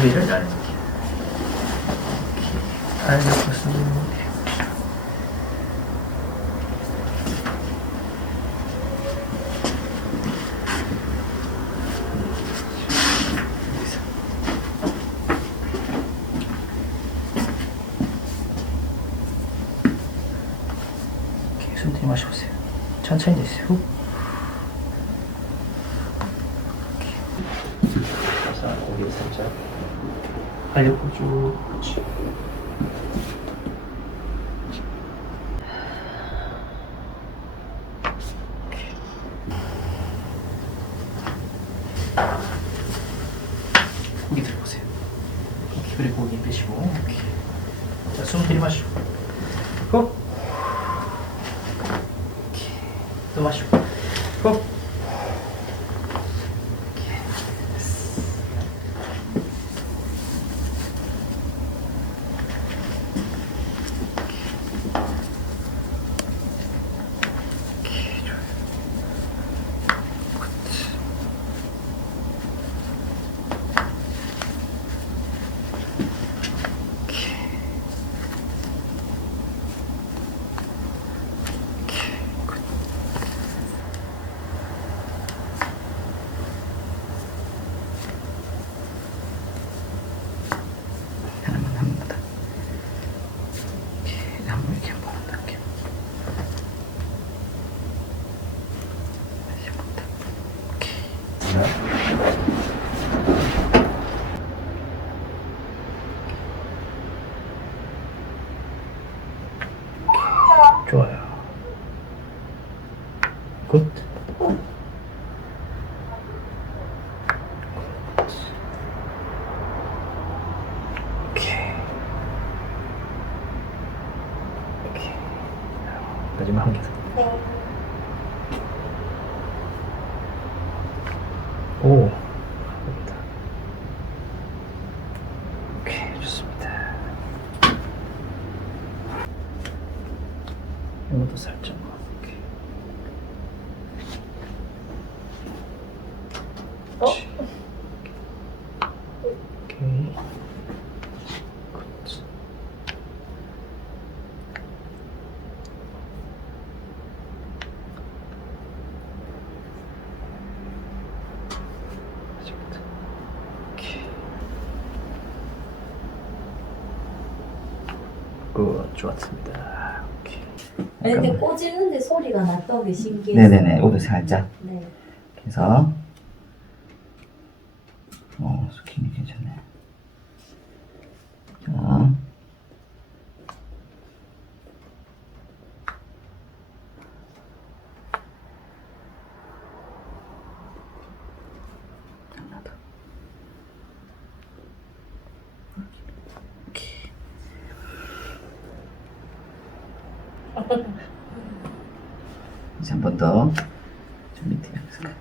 고개를 나누기. 알려고 쓰는 숨 들이마셔보세요. 천천히 내쉬세요. 후. 자, 고개를 살짝 하려고 쭉. 그렇지. 고개 들어보세요. 오케이. 그리고 고개 빼시고. 오케이. 자, 숨 들이마시고. 후. 또 마시고. 후. 하나만 한 번 더. 이렇게 한번 이렇게 한번 더 할게요. 다시 한번 더. 오케이. 좋아요. 굿. 마지막 한 개 더. 오, 됐다. 오케이, 좋습니다. 이것도 살짝. 오케이. 오케이. 굿. 굿, 좋았습니다. 오케이. 아니, 근데 꽂이는데 소리가 났던 게 신기해서. 네네네, 오도 살짝. 네. 그래서 스킨이 괜찮네. 자, 하나 더. 오케이. 이제 한 번 더. 좀 밑에 약간.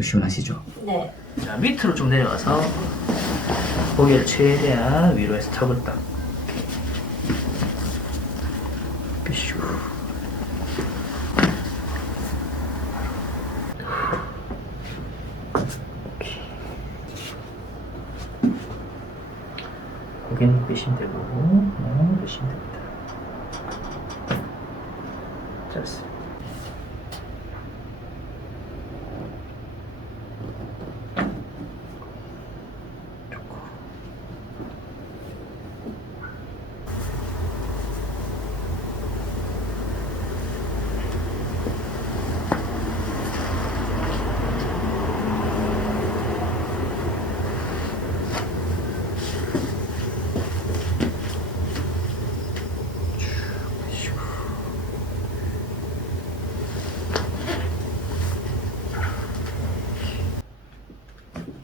시원하시죠? 네. 자, 밑으로 좀 내려가서 고개를 최대한 위로 해서 턱을 딱 삐슈. 고개는 빼시면 되고 빼시면 됩니다. 잘했어요.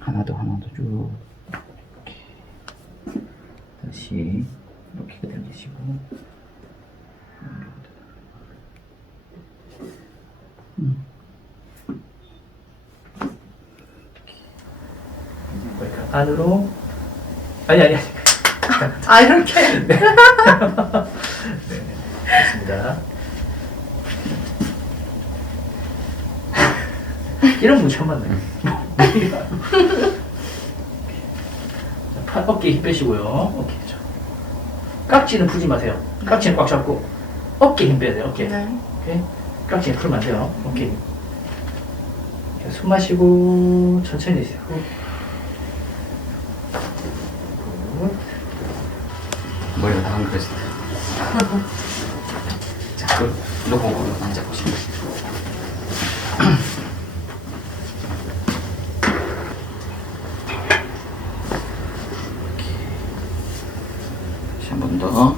하나 더 쭉. 이렇게. 다시 이렇게 그대로 계시고. 그러니까 안으로 아니 아, 이렇게. 네. 좋습니다. 이런 분 처음 만나요. 어깨 힘 빼시고요. 어깨. 깍지는 풀지 마세요. 깍지는 꽉 잡고 어깨 힘 빼야 돼요. 어깨. 네. 오케이. 깍지는 풀면 안 돼요. 오케이. 숨 마시고 천천히 내쉬세요. 머리가 다 한그랬을 때. 자, 놓고 앉아보시면. 한 번 더.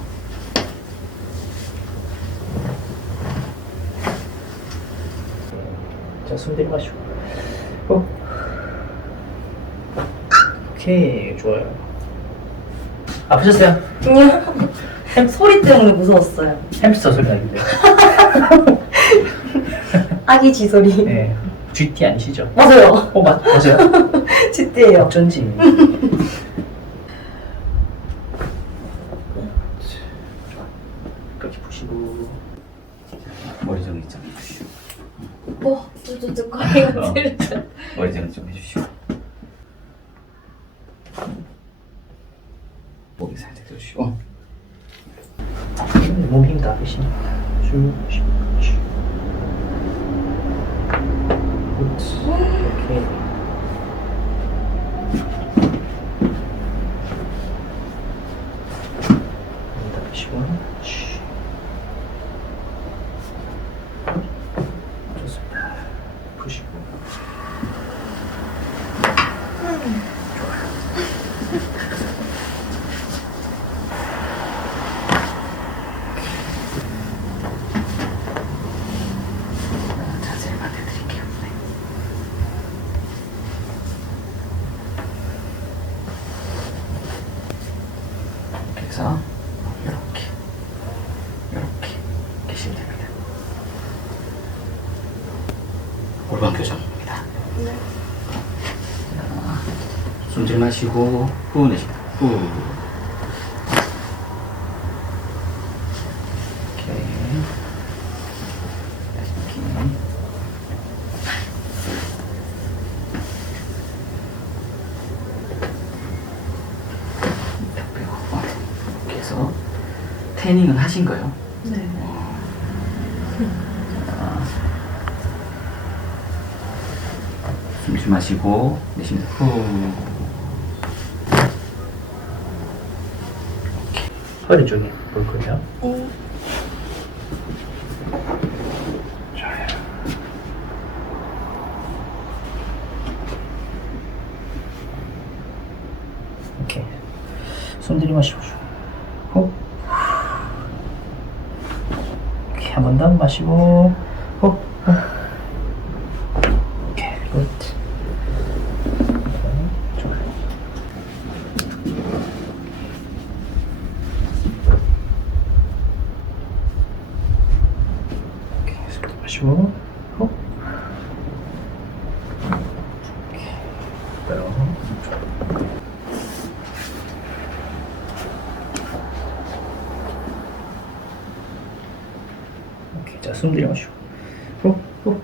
자, 숨 들이마시고. 오케이, 좋아요. 아프셨어요? 아니요. 소리 때문에 무서웠어요. 햄스터 소리 나길래. 아기 쥐소리. 네. GT 아니시죠? 맞아요. 맞아요? 쥐띠예요. 어쩐지. 이렇게 푸시고. 머리 정리 좀 해주시오. 쭈쭈쭈 거리가 찌르죠. 머리 정리 좀 해주시오. 목이 살짝 들으시오. 몸 힘 다 빼십니다. 쭉 쉬고. 오케이. 몸 다 빼시고. 좋습니다. 푸시고. 자세히 맞춰드릴게요. 네. 그래서 이렇게 계시면 됩니다. 골반 교정입니다. 네. 숨 들이마시고 후 내쉽니다. 후. 오케이. 이렇게. 빼고 이렇게 해서 태닝은 하신 거예요? 네. 숨 마시고 내쉽니다. 후. 허리 쪽에 볼 거예요. 좋아요. 오케이. 숨 들이마시고. 호. 오케이. 한 번 더 마시고. 호. 호. 오케이. 굿. 좋아요. 오케이. 숨 들이마시고. 호. 오케이. 그럼. 오케이, 자, 숨 들이마시고. 호, 호.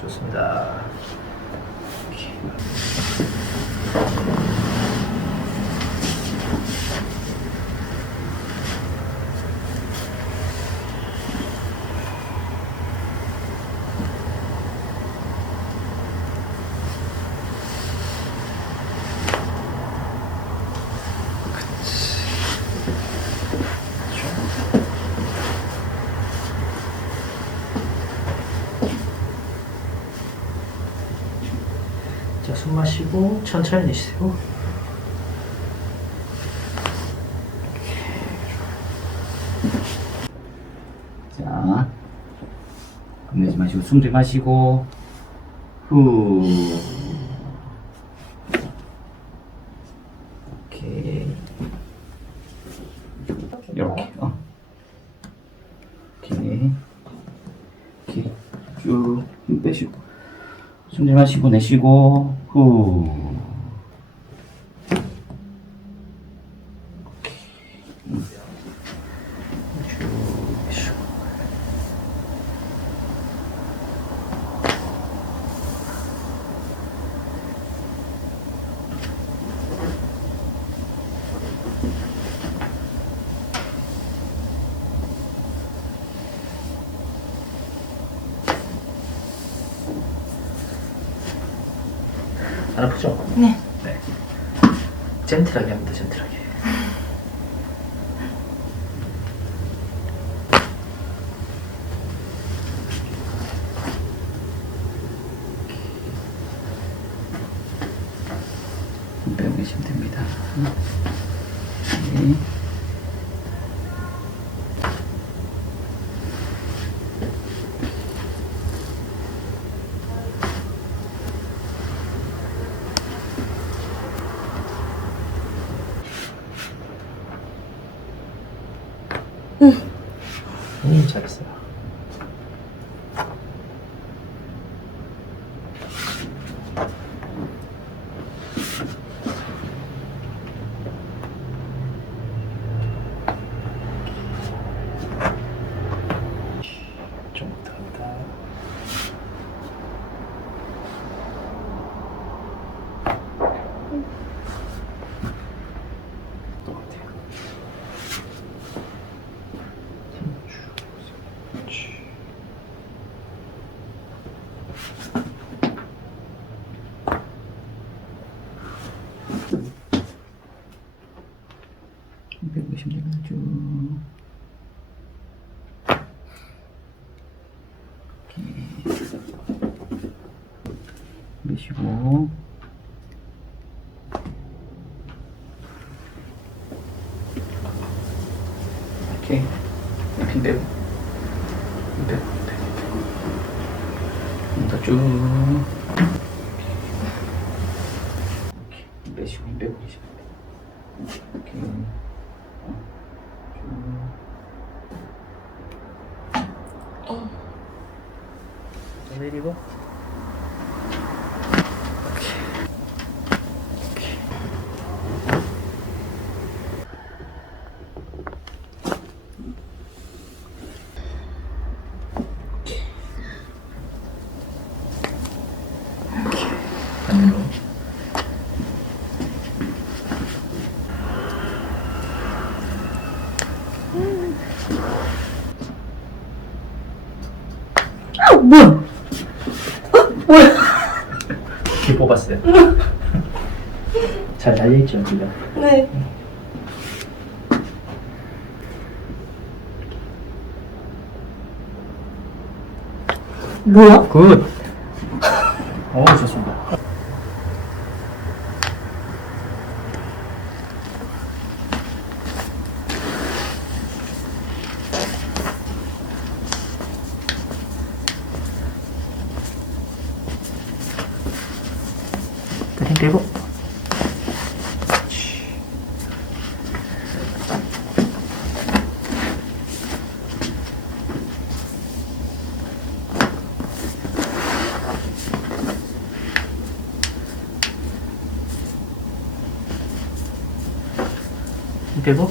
좋습니다. 오케이. 자, 숨 마시고 천천히 내쉬세요. 자, 겁내지 마시고 숨 들이마시고 후. 오케이. 이렇게. 오케이. 이렇게 쭉 힘 빼시고 숨 들이마시고 내쉬고 후. 안 아프죠? 네. 네. 젠틀하게 합니다. 젠틀하게. 빼고 계시면 됩니다. 네. 잘했어요. 좀 못한다. 똑같아요. 빼고 계시면 됩니다. 쭉. 내쉬고 오케이. 핀 빼고 핀 빼고 핀 쭉. 오케이. 빼시고 힘 빼고 계시면 돼요. 오케이. 내리고. 반대로. 아, 뭐야? 뭐야? 길 뽑았어요. 잘 달려있죠, 지금. 네. 뭐야? 굿. 좋습니다. 힘 빼고. 힘 빼고.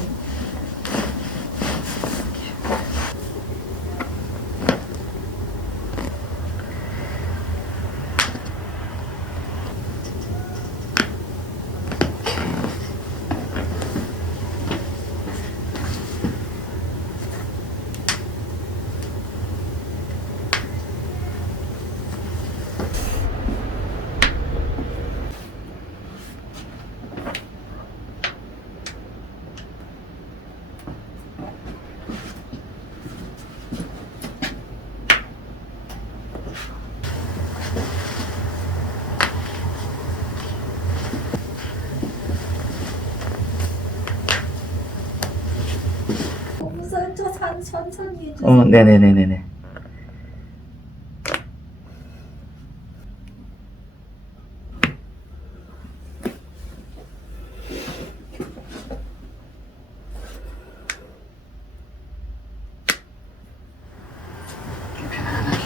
무슨 천천히 해주세요. 네네네네네. 편안하게.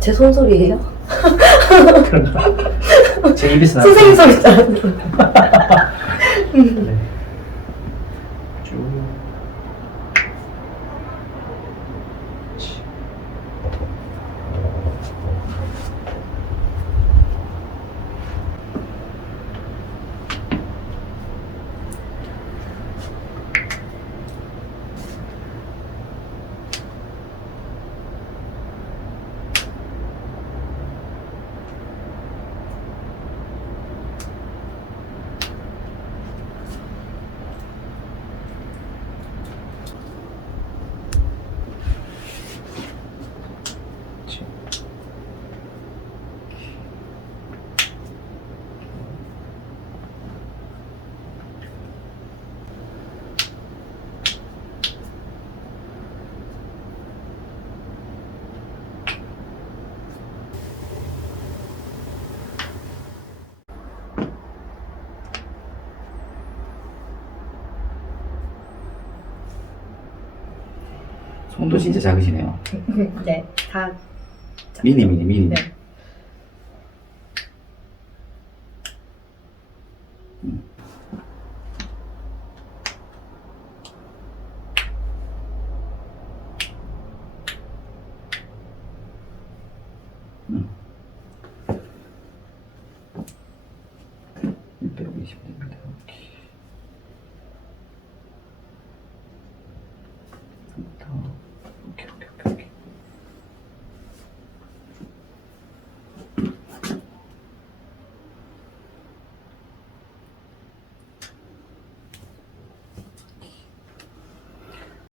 제 손소리예요? 그런가? 제 입에서 나는 선생님 소리 줄 알았는데. 네. 쭉. 그렇지. 그렇지. 손도 진짜 작으시네요. 네, 다. 미니. 네. 음.